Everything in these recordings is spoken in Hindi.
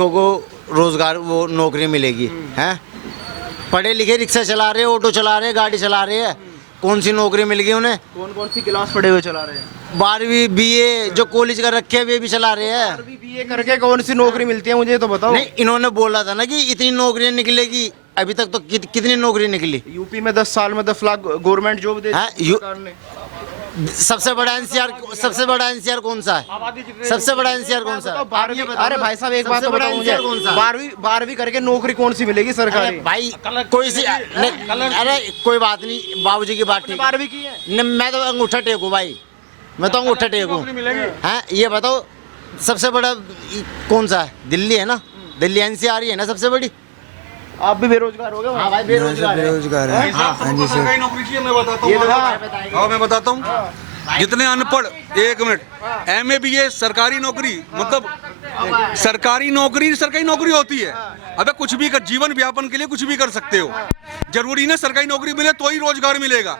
लिखों को रोजगार वो नौकरी मिलेगी, हैं? पढ़े लिखे रिक्शा चला रहे, ऑटो चला रहे, गाड़ी चला रहे हैं, कौन सी नौकरी मिल गई उन्हें? कौन कौन सी क्लास पढ़े हुए चला रहे हैं? 12वीं बीए जो कॉलेज कर रखे हैं वे भी चला रहे हैं। 12वीं बीए करके कौन सी नौकरी मिलती है मुझे तो बताओ। नहीं, इन्होंने बोला था ना कि इतनी नौकरियां निकलेगी, अभी तक तो कितनी नौकरी निकली? यूपी में 10 साल में 10 लाख गवर्नमेंट जॉब दे हाँ, सरकार ने। सबसे बड़ा एनसीआर कौन सा है? सबसे बड़ा एनसीआर कौन सा है? 12वीं, अरे भाई साहब एक बात सबसे तो बड़ा बताओ मुझे, NCR कौन सा? 12वीं करके नौकरी कौन सी मिलेगी अरे सरकारी? भाई कोई सी नहीं, अरे कोई बात नहीं, बाबूजी की बात ठीक है। 12वीं की है। नहीं, मैं तो अंगूठा टेकू भाई, मैं तो अंगूठा टेकू। हाँ, ये बताओ सबसे बड़ा कौन सा है? दिल्ली है ना, दिल्ली एनसीआर ही है ना सबसे बड़ी। आप भी बेरोजगार हो गए? हाँ भाई, बेरोजगार है। बेरोजगार है। हाँ जी सर। सरकारी नौकरी चाहिए, मैं बताता हूँ। हाँ, मैं बताता हूँ। जितने अनपढ़, एक मिनट, MA BA सरकारी नौकरी, मतलब सरकारी नौकरी होती है। अबे कुछ भी कर, जीवन व्यापन के लिए कुछ भी कर सकते हो, जरूरी ना सरकारी नौकरी मिले तो ही रोजगार मिलेगा।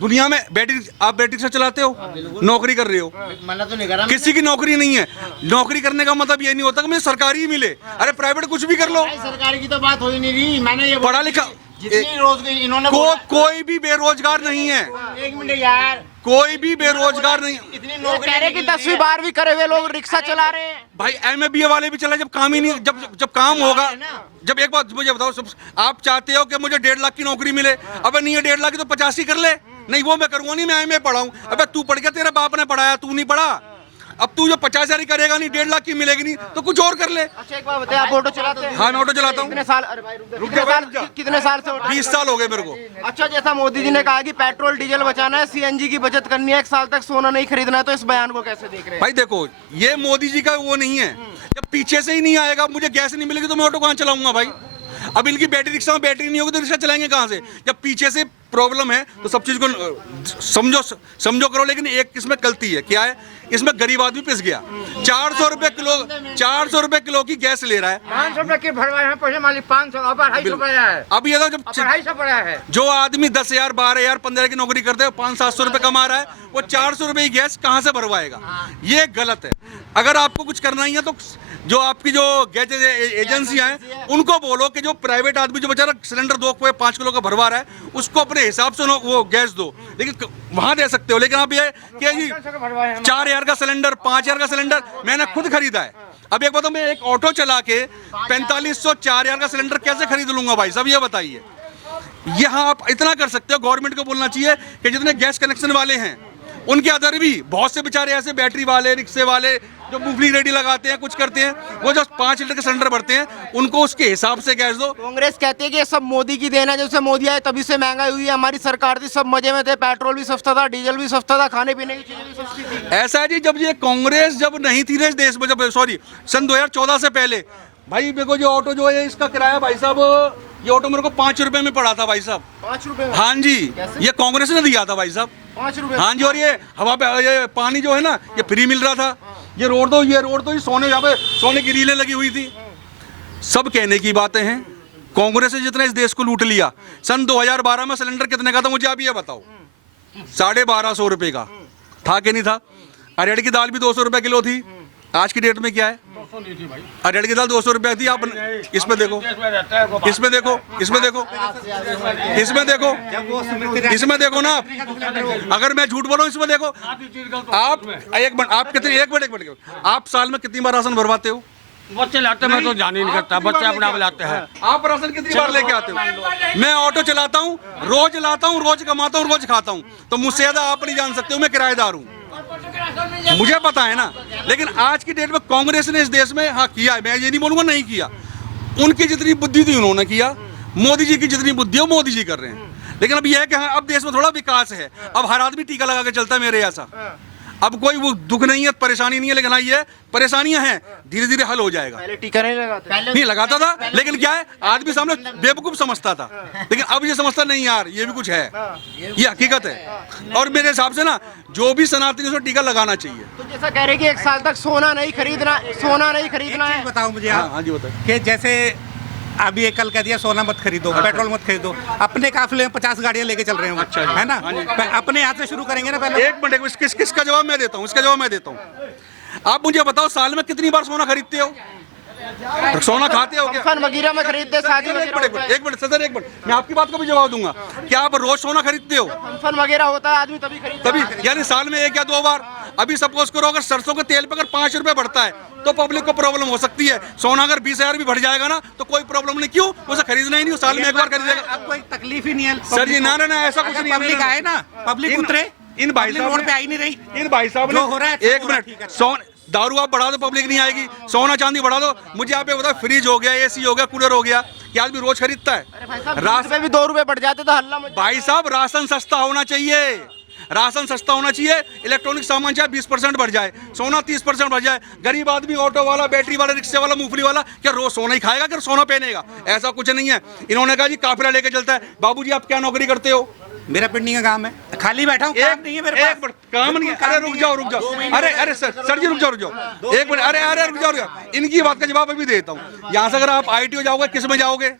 दुनिया में आप बैटरी से चलाते हो, नौकरी कर रहे हो, मना तो नहीं करा किसी की नौकरी नहीं है। नौकरी करने का मतलब ये नहीं होता कि मुझे सरकारी ही मिले, अरे प्राइवेट कुछ भी कर लो। भाई, सरकारी की तो बात हो ही नहीं रही, मैंने ये पढ़ा लिखा जितनी रोजगार इन्होंने कोई भी बेरोजगार नहीं है, एक मिनट यार, कोई भी बेरोजगार नहीं। इतनी वो नौकरी कह रहे कि 10वीं 12वीं करे हुए लोग रिक्शा चला रहे हैं। भाई MA BA वाले भी चला, जब काम ही नहीं, जब काम होगा, जब एक बात मुझे बताओ, आप चाहते हो कि मुझे 1.5 लाख की नौकरी मिले? अबे नहीं है 1.5 लाख की तो 85 ही कर ले। नहीं, वो मैं करूंगा नहीं, मैं MA पढ़ा हूं। अबे तू पढ़ गया, तेरे बाप ने पढ़ाया, तू नहीं पढ़ा। अब तू जो 50,000 ही करेगा नहीं, 1.5 लाख की मिलेगी नहीं, तो कुछ और कर ले। अच्छा एक बात बताइए, आप ऑटो चलाते हैं? हाँ, मैं ऑटो चलाता हूँ। कितने साल? अरे भाई रुक जा। कितने साल से ऑटो? 20 साल हो गए मेरे को। अच्छा, जैसा मोदी जी ने कहा कि पेट्रोल डीजल बचाना है, CNG की बचत करनी है, 1 साल तक सोना नहीं खरीदना है, तो इस बयान को कैसे देख रहे हैं? भाई देखो, ये मोदी जी का वो नहीं है, जब पीछे से ही नहीं आएगा, मुझे गैस नहीं मिलेगी तो मैं ऑटो कहाँ चलाऊंगा भाई? अब इनकी बैटरी रिक्शा में बैटरी नहीं होगी तो रिक्शा चलाएंगे कहाँ से? जब पीछे से प्रॉब्लम है तो सब चीज को समझो करो, लेकिन एक इसमें गलती है। क्या है? इसमें गरीब आदमी पिस गया। 400 रुपए किलो की गैस ले रहा है। 500 रुपए की भरवाए हैं पैसे मालिक, 500 अब 250 पड़ा है, अब ये तो जब 250 पड़ा है। जो आदमी 10,000 12,000 15,000 की नौकरी करते हैं, 500-700 रुपए कमा रहा है, वो 400 रुपए की गैस कहाँ से भरवाएगा? ये गलत है। अगर आपको कुछ करना ही है तो जो आपकी जो गैस एजेंसियां हैं उनको बोलो कि जो प्राइवेट आदमी जो बेचारा सिलेंडर 2-5 किलो का भरवा रहा है, उसको अपने हिसाब से वो गैस दो, लेकिन वहां दे सकते हो। लेकिन आप ये कि 4,000 का सिलेंडर, 5,000 का सिलेंडर मैंने खुद खरीदा है। अब एक बताओ, मैं एक ऑटो चला के 4500 4,000 का सिलेंडर कैसे खरीद लूंगा भाई साहब? ये बताइए। यहाँ आप इतना कर सकते हो, गवर्नमेंट को बोलना चाहिए कि जितने गैस कनेक्शन वाले हैं उनके अदर भी बहुत से बेचारे ऐसे बैटरी वाले, रिक्शे वाले जो मूंगफली रेडी लगाते हैं, कुछ करते हैं, वो जो 5 लीटर के सिलेंडर भरते हैं, उनको उसके हिसाब से गैस दो। कांग्रेस कहती है कि ये सब मोदी की देन है, जब से मोदी आए तभी से महंगाई हुई है, हमारी सरकार थी, सब मजे में थे, पेट्रोल भी सस्ता था, डीजल भी सस्ता था, खाने पीने की चीजें भी सस्ती थी। ऐसा है जी, जब ये कांग्रेस जब नहीं थी देश में, जब सन 2014 से पहले, भाई मेरे को जो ऑटो जो है इसका किराया भाई साहब, ये ऑटो मेरे को 5 रुपए में पड़ा था भाई साहब। 5 रुपए? हाँ जी, ये कांग्रेस ने दिया था भाई साहब। 5 रुपए? हाँ जी, और ये हवा पे ये पानी जो है ना, ये फ्री मिल रहा था। ये रोड तो सोने, यहाँ पे सोने की रीलें लगी हुई थी। सब कहने की बातें हैं। कांग्रेस ने जितना इस देश को लूट लिया, सन 2012 में सिलेंडर कितने का था मुझे आप ये बताओ? 1250 रुपए का था कि नहीं था? अरहर की दाल भी 200 रुपए किलो थी। आज की डेट में क्या है? अरहर की दाल 200 रुपए थी। आप इसमें देखो, इसमें देखो, इसमें देखो, इसमें देखो, इसमें देखो ना आप। अगर मैं झूठ बोलूं, इसमें देखो आप। एक मिनट, आप साल में कितनी बार राशन भरवाते हो? बच्चे लाते मैं तो जान ही नहीं करता, बच्चे अपने आप लाते हैं। आप राशन कितनी बार लेके आते हो? मैं ऑटो चलाता हूँ, रोज लाता हूँ, रोज कमाता हूँ, रोज खाता हूँ, तो मुझसे ज्यादा आप नहीं जान सकते हो। मैं किराएदार हूँ, मुझे पता है ना। लेकिन आज की डेट में कांग्रेस ने इस देश में हाँ किया है, मैं ये नहीं बोलूंगा नहीं किया। उनकी जितनी बुद्धि थी उन्होंने किया, मोदी जी की जितनी बुद्धि है मोदी जी कर रहे हैं। लेकिन अब यह है कि हाँ, अब देश में थोड़ा विकास है, अब हर आदमी टीका लगा के चलता है मेरे ऐसा। अब कोई वो दुख नहीं है, परेशानी नहीं है, लेकिन हाँ ये परेशानियां हैं, धीरे धीरे हल हो जाएगा। पहले टीका नहीं लगाते? नहीं लगाता था, लेकिन क्या है, आदमी सामने बेवकूफ समझता था, लेकिन अब ये समझता नहीं यार ये भी कुछ है, ये हकीकत है। और मेरे हिसाब से ना जो भी सनातनी उसको टीका लगाना चाहिए। तो जैसा कह रहे कि 1 साल तक सोना नहीं खरीदना है। बताओ मुझे आप, हाँ जी बताइए। कि जैसे अभी एक कल कह दिया सोना मत खरीदो, पेट्रोल मत खरीदो, अपने काफिले में 50 गाड़ियां लेके चल रहे हो, अच्छा है ना? अपने यहाँ से शुरू करेंगे ना पहले। एक मिनट, किसका जवाब मैं देता हूँ, इसका जवाब मैं देता हूँ। आप मुझे बताओ साल में कितनी बार सोना खरीदते हो? सोना खाते हो क्या? फन वगैरह में खरीदते, शादी एक वगैरह मिनट होता है। एक मिनट सदर, एक मिनट, मैं आपकी बात को भी जवाब दूंगा। क्या आप रोज सोना खरीदते हो? फन वगैरह होता है, आदमी तभी खरीदता है। तभी, यानी साल में 1 या 2 बार। अभी सपोज करो अगर सरसों के तेल पे अगर 5 रुपए बढ़ता है तो पब्लिक को प्रॉब्लम हो सकती है। सोना अगर 20,000 भी बढ़ जाएगा ना तो कोई प्रॉब्लम नहीं। क्यों? उसे खरीदना ही नहीं, साल में 1 बार खरीदेगा। आपको एक तकलीफ ही नहीं है सर जी, ना ऐसा कुछ नहीं है। पब्लिक आए ना, पब्लिक उतरे, इन भाई साहब रोड पे आई नहीं रही, इन भाई साहब जो हो रहा है, ने एक मिनट, दारू आप बढ़ा दो पब्लिक नहीं आएगी, सोना चांदी बढ़ा दो। मुझे आप ये बताओ, फ्रिज हो गया, एसी हो गया, कूलर हो गया, क्या आदमी रोज खरीदता है? राशन भी 2 रुपए बढ़ जाते तो हल्ला मच। भाई साहब, राशन सस्ता होना चाहिए, राशन सस्ता होना चाहिए। इलेक्ट्रॉनिक सामान चाहे 20% बढ़ जाए, सोना 30% बढ़ जाए। गरीब आदमी, ऑटो वाला, बैटरी वाला, रिक्शे वाला, मूंगफली वाला क्या रोज सोना ही खाएगा, क्या सोना पहनेगा? ऐसा कुछ नहीं है। इन्होंने कहा जी काफिला लेके चलता है। बाबूजी आप क्या नौकरी करते हो? मेरा पिंडिंग का काम है, खाली बैठा हूँ, काम नहीं है मेरे पास। काम नहीं है? अरे रुक जाओ। अरे सर जी रुक जाओ एक मिनट। अरे रुक जाओ। इनकी बात का जवाब अभी देता हूँ। यहाँ से अगर आप ITO जाओगे, किस में जाओगे?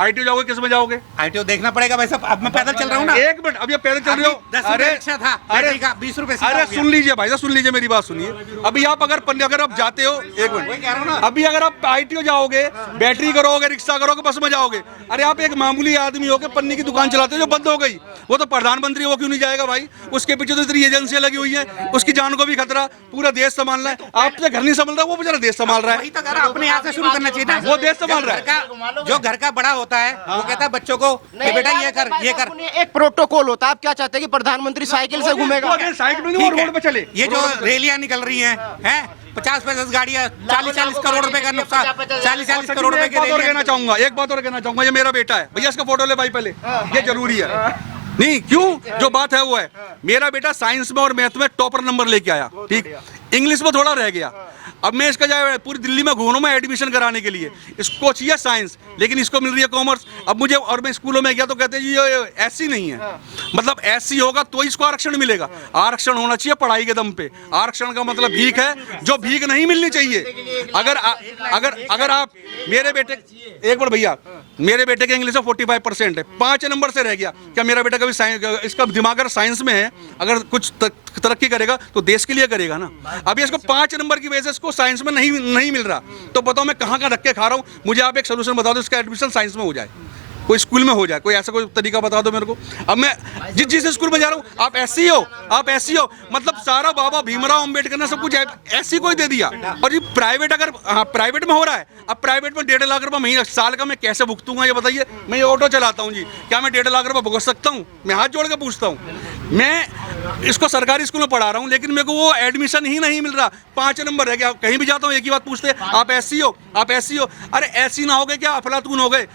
ITO जाओगे, किस में जाओगे? ITO देखना पड़ेगा भाई साहब, अब मैं पैदल चल रहा हूँ ना। एक मिनट, अब ये पैदल चल रहे हो? 10 रुपए रिक्शा था, बैटरी का 20 रुपए। अरे सुन लीजिए भाई साहब, सुन लीजिए मेरी बात सुनिए। अभी आप अगर आप जाते हो, एक मिनट, अभी अगर आप ITO जाओगे, बैटरी करोगे, रिक्शा करोगे, बस में जाओगे। अरे आप एक मामूली आदमी हो के पन्नी की दुकान चलाते हो जो बंद हो गई, वो तो प्रधानमंत्री, वो क्यों नहीं जाएगा भाई? उसके पीछे तो इतनी एजेंसियां लगी हुई हैं, उसकी जान को भी खतरा, पूरा देश संभालना है। आपसे घर नहीं संभाल रहा, वो बेचारा देश संभाल रहा वही है। तो कह रहा हूं, अपने यहाँ से शुरू करना चाहिए ना। वो देश संभाल रहा है। जो घर का बड़ा होता है वो कहता है बच्चों को कि बेटा ये कर, ये कर। एक प्रोटोकॉल होता है। आप क्या चाहते हैं कि प्रधानमंत्री साइकिल से घूमेगा? साइकिल में नहीं, वो रोड पे चले। ये जो रैलियां निकल रही हैं, 50-50 गाड़ियां, 40-40 करोड़ रुपए का नुकसान, 40-40 करोड़ रुपए एक बात और कहना चाहूंगा, ये मेरा बेटा है भैया, इसका फोटो ले भाई पहले, ये जरूरी है। नहीं क्यों, जो बात है वो है। मेरा बेटा साइंस में और मैथ में टॉपर नंबर लेके आया, ठीक, इंग्लिश में थोड़ा रह गया। अब मैं इसका जाए पूरी दिल्ली में घूमूं मैं एडमिशन कराने के लिए, इसको चाहिए साइंस, लेकिन इसको मिल रही है कॉमर्स। अब मुझे, और मैं स्कूलों में गया तो कहते हैं जी ये ऐसी नहीं है, मतलब ऐसी होगा तो इसको आरक्षण मिलेगा। आरक्षण होना चाहिए पढ़ाई के दम पे। आरक्षण का मतलब भीख है, जो भीख नहीं मिलनी चाहिए। अगर आप मेरे बेटे, एक बार भैया, मेरे बेटे के इंग्लिश में 45% है, 5 नंबर से रह गया। क्या मेरा बेटा कभी इसका दिमाग अगर साइंस में है, अगर कुछ तरक्की करेगा तो देश के लिए करेगा ना। अभी इसको 5 नंबर की वजह से इसको साइंस में नहीं मिल रहा, तो बताओ मैं कहाँ का धक्के खा रहा हूँ। मुझे आप एक सोल्यूशन बता दो, इसका एडमिशन साइंस में हो जाए, कोई स्कूल में हो जाए, कोई ऐसा कोई तरीका बता दो मेरे को। अब मैं जिस स्कूल में जा रहा हूँ, आप ऐसी हो, मतलब सारा बाबा भीमराव अंबेडकर ने सब कुछ ऐसी कोई दे दिया। और ये प्राइवेट, अगर प्राइवेट में हो रहा है, अब प्राइवेट में 1.5 लाख रुपये महीना साल का मैं कैसे भुगतूंगा ये बताइए। मैं ये ऑटो चलाता हूँ जी, क्या मैं 1.5 लाख रुपये भुगत सकता हूँ? मैं हाथ जोड़ के पूछता हूँ। मैं इसको सरकारी स्कूल में पढ़ा रहा हूँ, लेकिन मेरे को वो एडमिशन ही नहीं मिल रहा। 5 नंबर रह गया। कहीं भी जाता हूँ एक ही बात पूछते हैं, आप ऐसी हो। अरे ऐसी ना हो गए क्या, अफलातून हो गए?